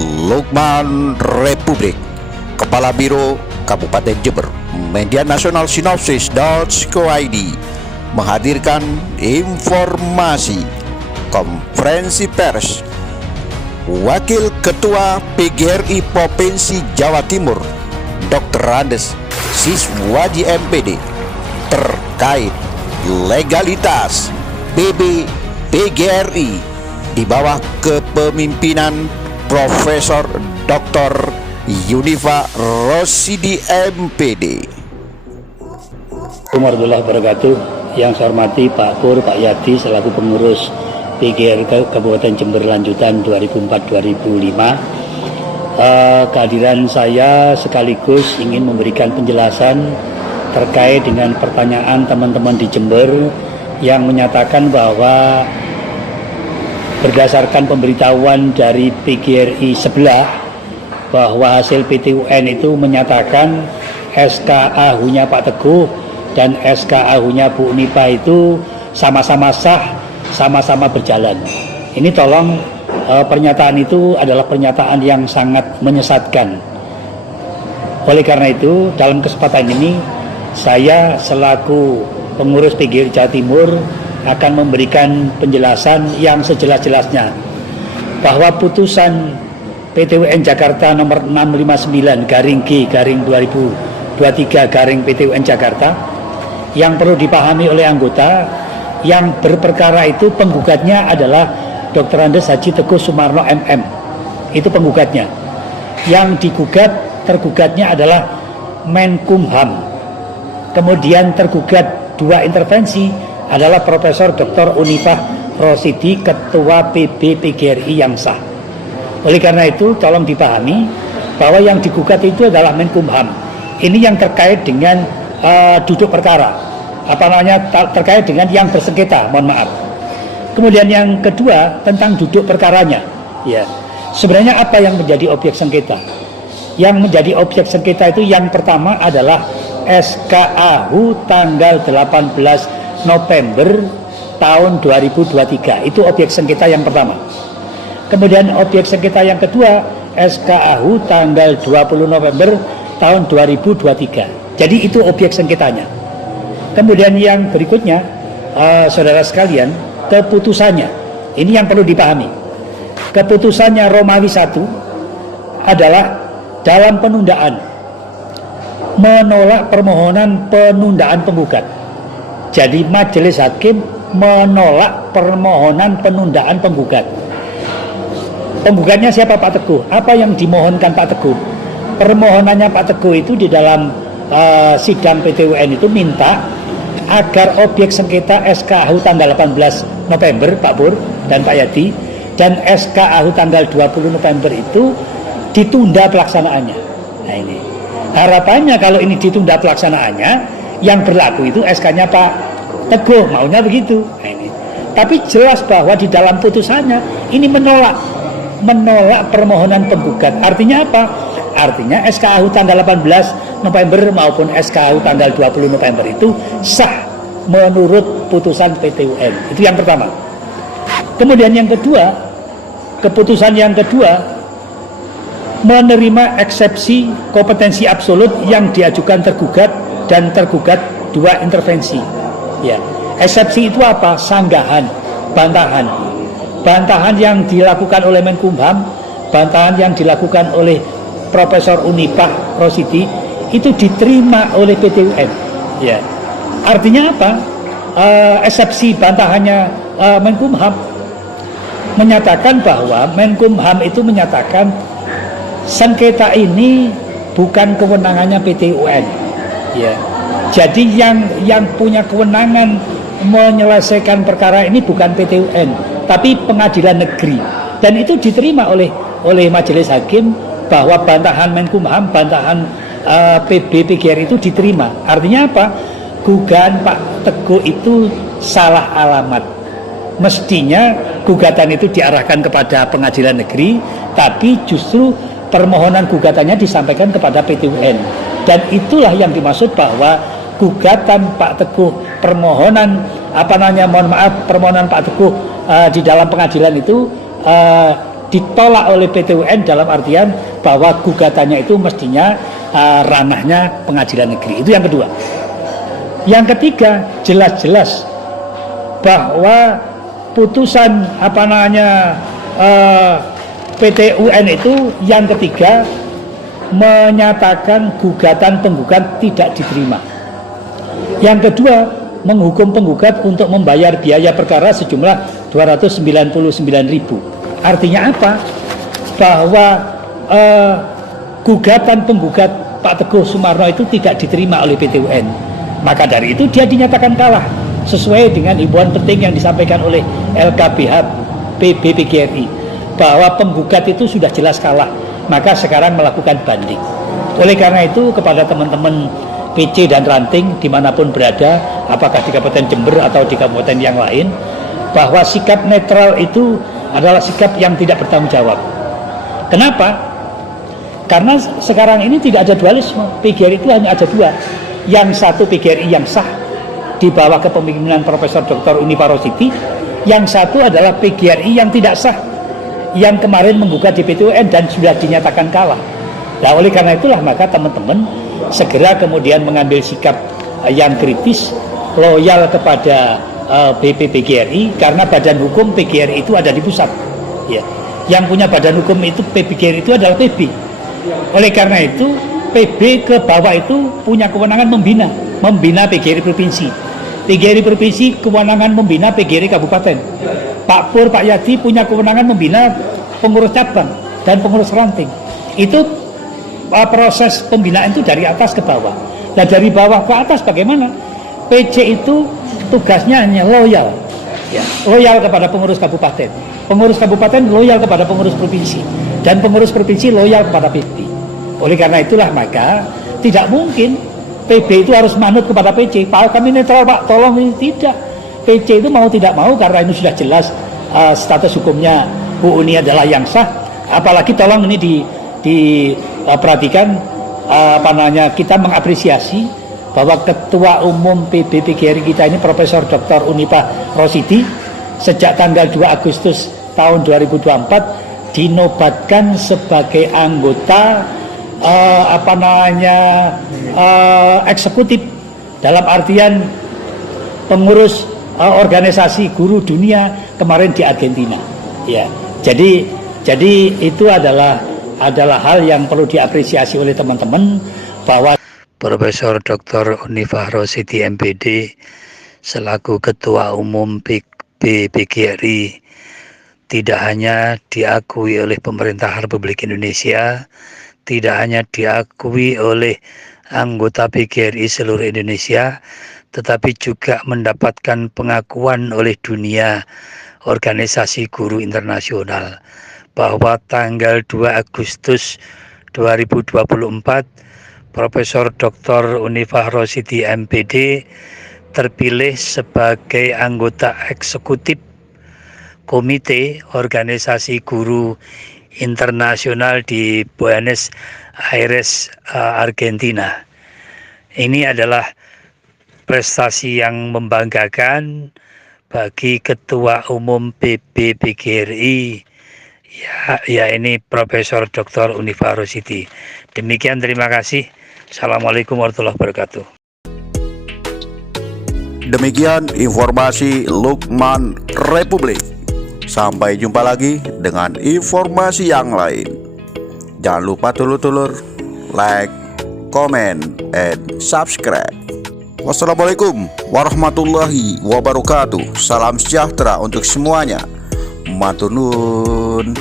Lukman Republik, Kepala Biro Kabupaten Jember, Media Nasional Sinopsis.co.id menghadirkan informasi konferensi pers Wakil Ketua PGRI Provinsi Jawa Timur Dr. Andes Siswaji MPD terkait legalitas BB PGRI di bawah kepemimpinan Profesor Dr. Yunifa Rosidi MPD. Warahmatullahi wabarakatuh. Yang saya hormati Pak Pur, Pak Yadi selaku pengurus PGRI Kabupaten Jember lanjutan 2004-2005. Kehadiran saya sekaligus ingin memberikan penjelasan terkait dengan pertanyaan teman-teman di Jember yang menyatakan bahwa berdasarkan pemberitahuan dari PGRI sebelah bahwa hasil PTUN itu menyatakan SKAHU-nya Pak Teguh dan SKAHU-nya Bu Unifa itu sama-sama sah, sama-sama berjalan. Ini tolong pernyataan itu adalah pernyataan yang sangat menyesatkan. Oleh karena itu, dalam kesempatan ini saya selaku pengurus PGRI Jawa Timur akan memberikan penjelasan yang sejelas-jelasnya bahwa putusan PTUN Jakarta nomor 659/G/2023 PTUN Jakarta yang perlu dipahami oleh anggota yang berperkara itu penggugatnya adalah Dr. Andes Haji Teguh Sumarno MM. Itu penggugatnya. Yang tergugatnya adalah Menkumham. Kemudian tergugat dua intervensi adalah Profesor Dr. Unifah Rosidi, Ketua PB PGRI yang sah. Oleh karena itu, tolong dipahami bahwa yang digugat itu adalah Menkumham. Ini yang terkait dengan duduk perkara, terkait dengan yang bersengketa. Mohon maaf. Kemudian yang kedua tentang duduk perkaranya. Ya, sebenarnya apa yang menjadi objek sengketa? Yang menjadi objek sengketa itu yang pertama adalah SKAHU tanggal 18 November tahun 2023. Itu objek sengketa yang pertama. Kemudian objek sengketa yang kedua SKAHU tanggal 20 November tahun 2023. Jadi itu objek sengketanya. Kemudian yang berikutnya saudara sekalian, keputusannya. Ini yang perlu dipahami. Keputusannya Romawi 1 adalah dalam penundaan menolak permohonan penundaan penggugat. Jadi majelis hakim menolak permohonan penundaan penggugat. Penggugatnya siapa? Pak Teguh. Apa yang dimohonkan Pak Teguh? Permohonannya Pak Teguh itu di dalam sidang PTUN itu minta agar objek sengketa SKAHU tanggal 18 November Pak Pur dan Pak Yadi dan SKAHU tanggal 20 November itu ditunda pelaksanaannya. Nah ini harapannya kalau ini ditunda pelaksanaannya, yang berlaku itu SK-nya Pak Teguh, maunya begitu. Nah ini. Tapi jelas bahwa di dalam putusannya ini menolak permohonan penggugat. Artinya apa? Artinya SKAHU tanggal 18 November maupun SKAHU tanggal 20 November itu sah menurut putusan PTUN. Itu yang pertama. Kemudian yang kedua, keputusan yang kedua menerima eksepsi kompetensi absolut yang diajukan tergugat dan tergugat dua intervensi. Ya, eksepsi itu apa? Sanggahan, bantahan. Bantahan yang dilakukan oleh Menkumham, bantahan yang dilakukan oleh Profesor Unifah Rosidi itu diterima oleh PTUN. Ya, artinya apa? Eksepsi bantahannya Menkumham menyatakan bahwa Menkumham itu menyatakan sengketa ini bukan kewenangannya PTUN. Ya. Jadi yang punya kewenangan menyelesaikan perkara ini bukan PTUN, tapi pengadilan negeri. Dan itu diterima oleh majelis hakim bahwa bantahan Menkumham, bantahan PB PGRI itu diterima. Artinya apa? Gugatan Pak Teguh itu salah alamat. Mestinya gugatan itu diarahkan kepada pengadilan negeri, tapi justru permohonan gugatannya disampaikan kepada PTUN. Dan itulah yang dimaksud bahwa gugatan Pak Teguh, permohonan Pak Teguh di dalam pengadilan itu ditolak oleh PT UN dalam artian bahwa gugatannya itu mestinya ranahnya pengadilan negeri. Itu yang kedua. Yang ketiga, jelas-jelas bahwa putusan PT UN itu yang ketiga menyatakan gugatan penggugat tidak diterima. Yang kedua, menghukum penggugat untuk membayar biaya perkara sejumlah 299.000. Artinya apa? Bahwa gugatan penggugat Pak Teguh Sumarno itu tidak diterima oleh PT UN. Maka dari itu dia dinyatakan kalah sesuai dengan himbauan penting yang disampaikan oleh LKBH PBPGRI bahwa penggugat itu sudah jelas kalah. Maka sekarang melakukan banding. Oleh karena itu kepada teman-teman PC dan ranting dimanapun berada, apakah di Kabupaten Jember atau di kabupaten yang lain, bahwa sikap netral itu adalah sikap yang tidak bertanggung jawab. Kenapa? Karena sekarang ini tidak ada dualisme. PGRI itu hanya ada dua. Yang satu PGRI yang sah di bawah kepemimpinan Profesor Dr. Unifa Roshidi, yang satu adalah PGRI yang tidak sah, yang kemarin menggugat di PT UN dan sudah dinyatakan kalah. Nah, oleh karena itulah maka teman-teman segera kemudian mengambil sikap yang kritis, loyal kepada PGRI, karena badan hukum PGRI itu ada di pusat. Ya. Yang punya badan hukum itu PGRI itu adalah PB. Oleh karena itu PB ke bawah itu punya kewenangan membina PGRI provinsi. PGRI provinsi kewenangan membina PGRI kabupaten. Pak Pur, Pak Yadi punya kewenangan membina pengurus cabang dan pengurus ranting. Itu proses pembinaan itu dari atas ke bawah. Dan dari bawah ke atas bagaimana? PC itu tugasnya hanya loyal, ya, loyal kepada pengurus kabupaten. Pengurus kabupaten loyal kepada pengurus provinsi, dan pengurus provinsi loyal kepada PB. Oleh karena itulah maka tidak mungkin PB itu harus manut kepada PC. Pak, kami netral Pak, tolong ini tidak. PC itu mau tidak mau karena ini sudah jelas status hukumnya Bu Uni adalah yang sah. Apalagi tolong ini diperhatikan kita mengapresiasi bahwa Ketua Umum PBPGRI kita ini Profesor Dr. Unifa Roshidi sejak tanggal 2 Agustus tahun 2024 dinobatkan sebagai anggota eksekutif, dalam artian pengurus organisasi guru dunia kemarin di Argentina. Ya, jadi itu adalah hal yang perlu diapresiasi oleh teman-teman bahwa Profesor Dr. Unifa Roshidi MPD selaku Ketua Umum PBPGRI tidak hanya diakui oleh pemerintah Republik Indonesia, tidak hanya diakui oleh anggota PGRI seluruh Indonesia, tetapi juga mendapatkan pengakuan oleh dunia organisasi guru internasional bahwa tanggal 2 Agustus 2024 Profesor Dr. Unifa Roshidi MPD terpilih sebagai anggota eksekutif Komite Organisasi Guru Internasional di Buenos Aires, Argentina. Ini adalah prestasi yang membanggakan bagi Ketua Umum PBPGRI, ya ini Profesor Dr. Unifa Roshidi. Demikian, terima kasih. Assalamualaikum warahmatullahi wabarakatuh. Demikian informasi Lukman Republik. Sampai jumpa lagi dengan informasi yang lain. Jangan lupa dulur-dulur like, comment, and subscribe. Wassalamualaikum warahmatullahi wabarakatuh. Salam sejahtera untuk semuanya. Matur nuwun.